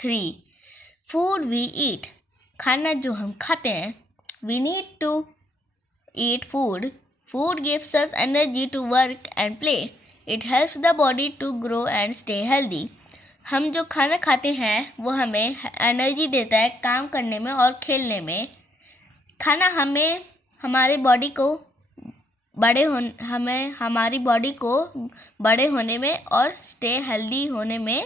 3. Food we eat. खाना जो हम खाते हैं. We need to eat food. Food gives us energy to work and play. It helps the body to grow and stay healthy. हम जो खाना खाते हैं वो हमें एनर्जी देता है काम करने में और खेलने में. खाना हमें हमारी बॉडी को बड़े होने में और स्टे हेल्दी होने में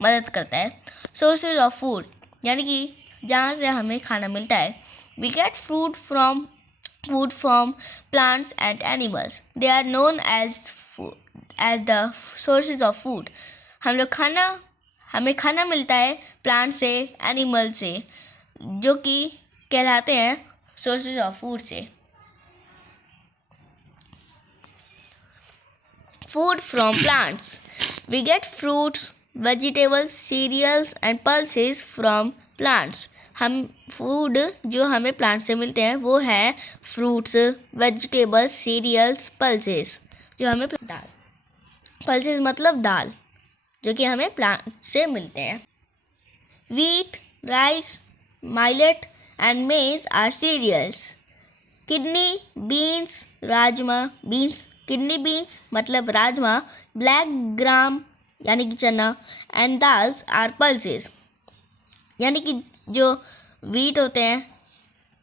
मदद करता है. सोर्सेज ऑफ फूड यानी कि जहाँ से हमें खाना मिलता है. We get food from plants and animals. They are known as the sources of food. हमें खाना मिलता है प्लांट से, एनिमल से, जो कि कहलाते हैं सोर्सेज ऑफ फूड से. Food from plants. We get fruits, vegetables, cereals and pulses from plants. हम फूड जो हमें प्लांट से मिलते हैं वो है फ्रूट्स, वेजिटेबल्स, सीरियल्स, पल्सेस जो हमें पल्सेस मतलब दाल जो कि हमें प्लांट से मिलते हैं. Wheat, rice, millet and maize are cereals. Kidney beans, rajma, kidney beans मतलब राजमा, ब्लैक ग्राम यानी कि चना एंड दाल्स आर पल्सेस. यानी कि जो वीट होते हैं,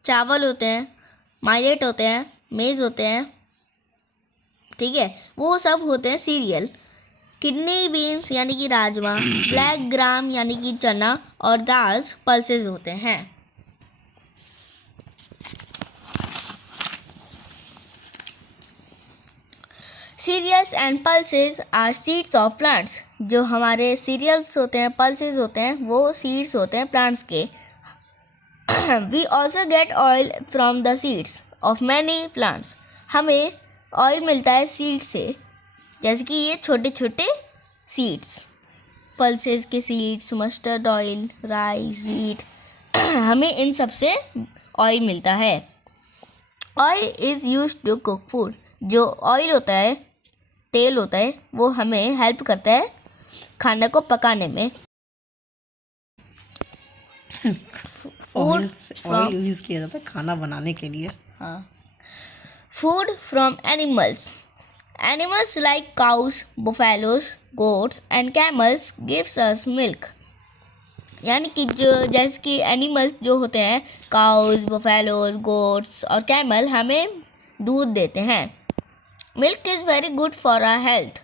चावल होते हैं, माइलेट होते हैं, मेज़ होते हैं, ठीक है, वो सब होते हैं सीरियल. किडनी बीन्स यानी कि राजमा, ब्लैक ग्राम यानी कि चना और दाल्स पल्सेस होते हैं. Cereals and pulses are seeds of plants. जो हमारे सीरियल्स होते हैं, पल्सेस होते हैं, वो सीड्स होते हैं प्लांट्स के. We also get oil from the seeds of many plants. हमें ऑयल मिलता है सीड से, जैसे कि ये छोटे छोटे सीड्स, पल्सेस के seeds, mustard oil, rice, wheat, हमें इन सब से ऑयल मिलता है. Oil is used to cook food. जो ऑयल होता है, तेल होता है, वो हमें हेल्प करता है खाने को पकाने में. ऑयल यूज़ किया जाता है खाना बनाने के लिए. हाँ. Food from animals like cows, buffaloes, goats and camels gives us milk. यानी कि जैसे कि एनिमल्स जो होते हैं, काउस, buffaloes, goats और कैमल हमें दूध देते हैं. Milk is very good for our health.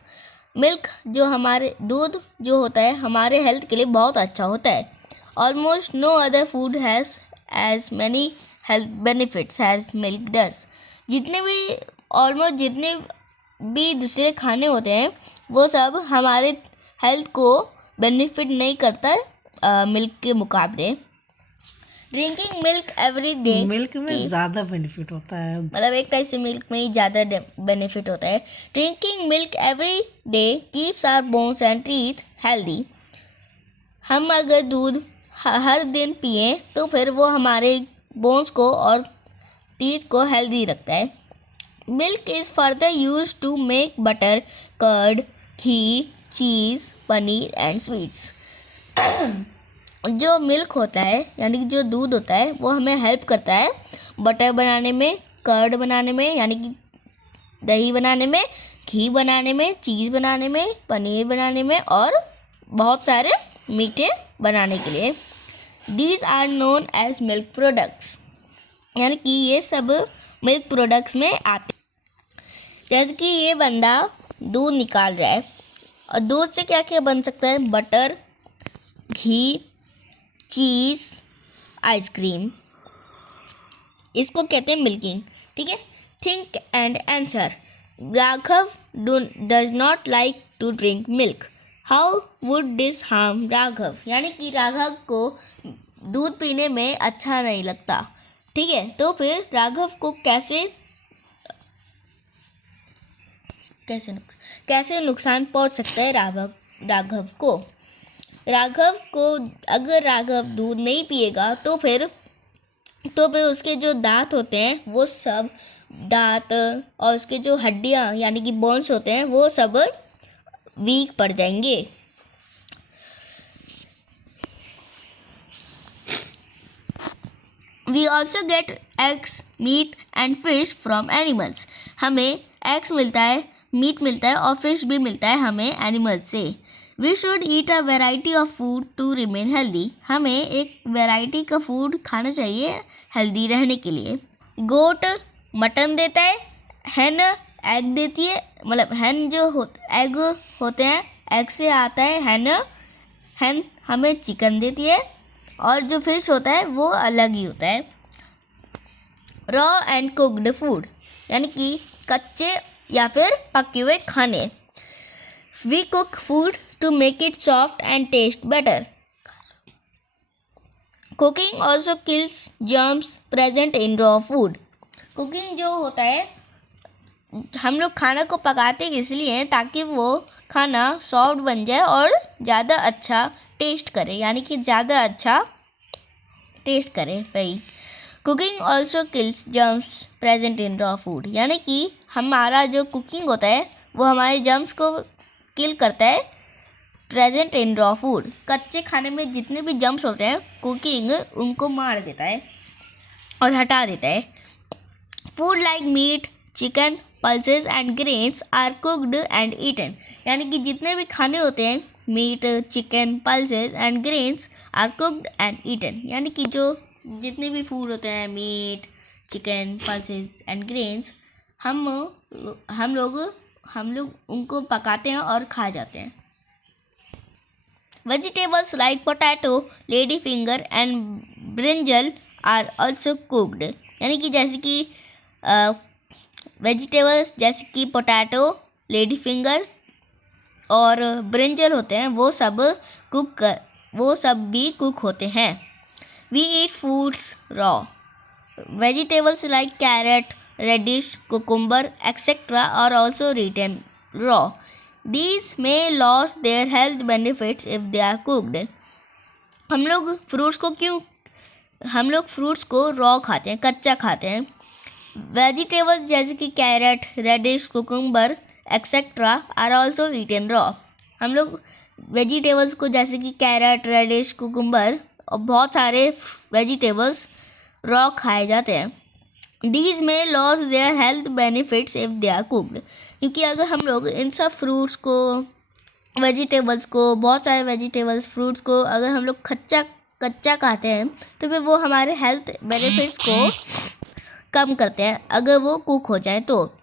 Milk जो हमारे दूध जो होता है हमारे हेल्थ के लिए बहुत अच्छा होता है. Almost no other food has as many health benefits as milk does. जितने भी दूसरे खाने होते हैं वो सब हमारे हेल्थ को बेनिफिट नहीं करता मिल्क के मुकाबले. Drinking milk every day. Milk में ज़्यादा बेनिफिट होता है, मतलब एक टाइप से मिल्क में ही ज़्यादा बेनिफिट होता है. Drinking milk every day keeps our bones and teeth healthy. हम अगर दूध हर दिन पिए तो फिर वो हमारे बोन्स को और टीथ को हेल्दी रखता है. Milk is further use to make butter, curd, ghee, cheese, paneer and sweets. जो मिल्क होता है यानी कि जो दूध होता है वो हमें हेल्प करता है बटर बनाने में, कर्ड बनाने में यानी कि दही बनाने में, घी बनाने में, चीज़ बनाने में, पनीर बनाने में और बहुत सारे मीठे बनाने के लिए. These are known as milk products. यानी कि ये सब मिल्क प्रोडक्ट्स में आते. जैसे कि ये बंदा दूध निकाल रहा है और दूध से क्या क्या बन सकता है? Butter, ghee, cheese, ice cream. इसको कहते हैं मिल्किंग. ठीक है. Think and answer. Raghav does not like to drink milk. How would this harm Raghav. यानी कि राघव को दूध पीने में अच्छा नहीं लगता. ठीक है. तो फिर राघव को कैसे नुकसान पहुंच सकता है राघव को. अगर राघव दूध नहीं पिएगा तो फिर उसके जो दांत होते हैं वो सब दांत और उसके जो हड्डियां यानी कि बोन्स होते हैं वो सब वीक पड़ जाएंगे. We also get eggs, meat and fish from animals. हमें एग्स मिलता है, मीट मिलता है और फिश भी मिलता है हमें एनिमल्स से। We should eat a variety of food to remain healthy. हमें एक वेराइटी का फूड खाना चाहिए हेल्दी रहने के लिए। गोट मटन देता है, हैन एग देती है, मतलब हैन जो एग होते हैं, एग से आता है हैन। हैन हमें चिकन देती है और जो फिश होता है वो अलग ही होता है। रॉ एंड कुक्ड फूड यानी कि कच्चे या फिर पके हुए खाने। We cook food to make it soft and taste better. Cooking also kills germs present in raw food. Cooking जो होता है, हम लोग खाना को पकाते इसलिए हैं ताकि वो खाना सॉफ्ट बन जाए और ज़्यादा अच्छा टेस्ट करे, यानी कि ज़्यादा अच्छा टेस्ट करे वही। Cooking also kills germs present in raw food, यानी कि हमारा जो कुकिंग होता है वो हमारे जर्म्स को किल करता है प्रेजेंट इन रॉ फूड। कच्चे खाने में जितने भी जर्म्स होते हैं कुकिंग उनको मार देता है और हटा देता है। Food like meat, chicken, pulses and grains are cooked and eaten, यानी कि जितने भी खाने होते हैं meat, chicken, pulses and grains are cooked and eaten, यानी कि जो जितने भी फूड होते हैं meat, chicken, pulses and grains हम लोग उनको पकाते हैं और खा जाते हैं। Vegetables like potato, lady finger and brinjal are also cooked, यानी कि जैसे कि वेजिटेबल्स जैसे कि पोटैटो, लेडी फिंगर और ब्रिंजल होते हैं वो सब भी कुक होते हैं। We eat foods raw. Vegetables like carrot, radish, cucumber etcetera are also eaten raw. These may lose their health benefits if they are cooked. हम लोग फ्रूट्स को रॉ खाते हैं, कच्चा खाते हैं। वेजिटेबल्स जैसे कि carrot, radish, cucumber etcetera are also eaten raw. हम लोग वेजिटेबल्स को जैसे कि कैरेट, रेडिश, कुकुम्बर और बहुत सारे वेजिटेबल्स रॉ खाए जाते हैं। These may lose their health benefits if they are cooked, क्योंकि अगर हम लोग इन सब फ्रूट्स को, वेजिटेबल्स को, बहुत सारे वेजिटेबल्स फ्रूट्स को अगर हम लोग कच्चा खाते हैं तो फिर वो हमारे हेल्थ बेनिफिट्स को कम करते हैं अगर वो कुक हो जाए तो।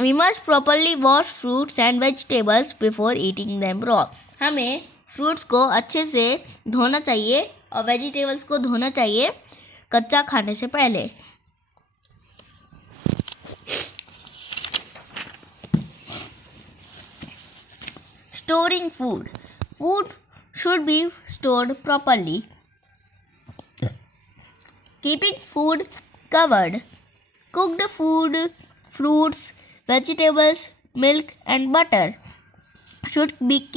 We must properly wash fruits and vegetables before eating them raw. हमें फ्रूट्स को अच्छे से धोना चाहिए और वेजिटेबल्स को धोना चाहिए कच्चा खाने से पहले। Storing food. Food should be stored properly. Keeping food covered. Cooked food, fruits, vegetables, milk and butter should be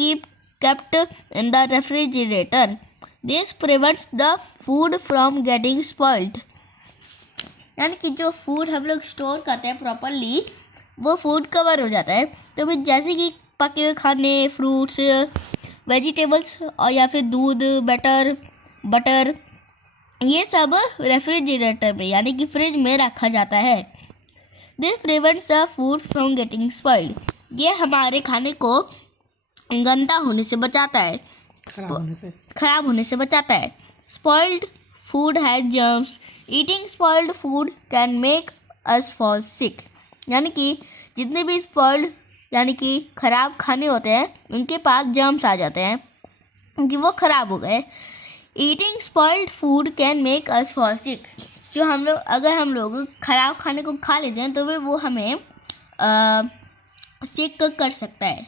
kept in the refrigerator. This prevents the food from getting spoiled. यानी कि जो फूड हम लोग store करते हैं properly वो food cover हो जाता है। तो फिर जैसे कि पके हुए खाने, फ्रूट्स, वेजिटेबल्स और या फिर दूध, बटर ये सब रेफ्रिजरेटर में यानी कि फ्रिज में रखा जाता है। This prevents the food from getting spoiled. ये हमारे खाने को गंदा होने से बचाता है, खराब होने से बचाता है। Spoiled food has germs. Eating spoiled food can make us fall sick, यानी कि जितने भी स्पॉइल्ड यानी कि ख़राब खाने होते हैं उनके पास जर्म्स आ जाते हैं क्योंकि वो ख़राब हो गए। Eating spoiled food can make us fall sick. जो अगर हम लोग ख़राब खाने को खा लेते हैं तो वो हमें सिक कर सकता है।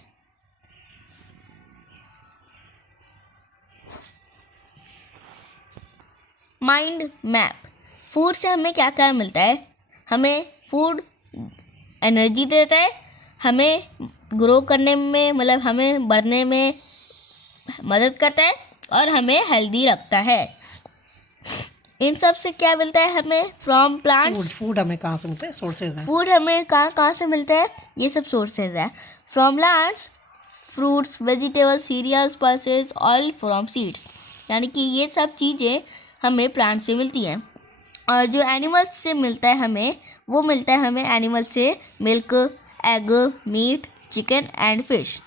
Mind map. फूड से हमें क्या क्या मिलता है? हमें फूड एनर्जी देता है, हमें ग्रो करने में मतलब हमें बढ़ने में मदद करता है और हमें हेल्दी रखता है। इन सब से क्या मिलता है हमें? From plants. फूड हमें कहाँ से मिलता है? सोर्सेज हैं। फूड हमें कहाँ से मिलता है? ये सब सोर्सेज है। From plants, fruits, vegetables, cereals, pulses, oil from seeds, यानी कि ये सब चीज़ें हमें प्लांट से मिलती हैं। और जो एनिमल्स से मिलता है हमें, वो मिलता है हमें एनिमल से milk, egg, meat, chicken and fish.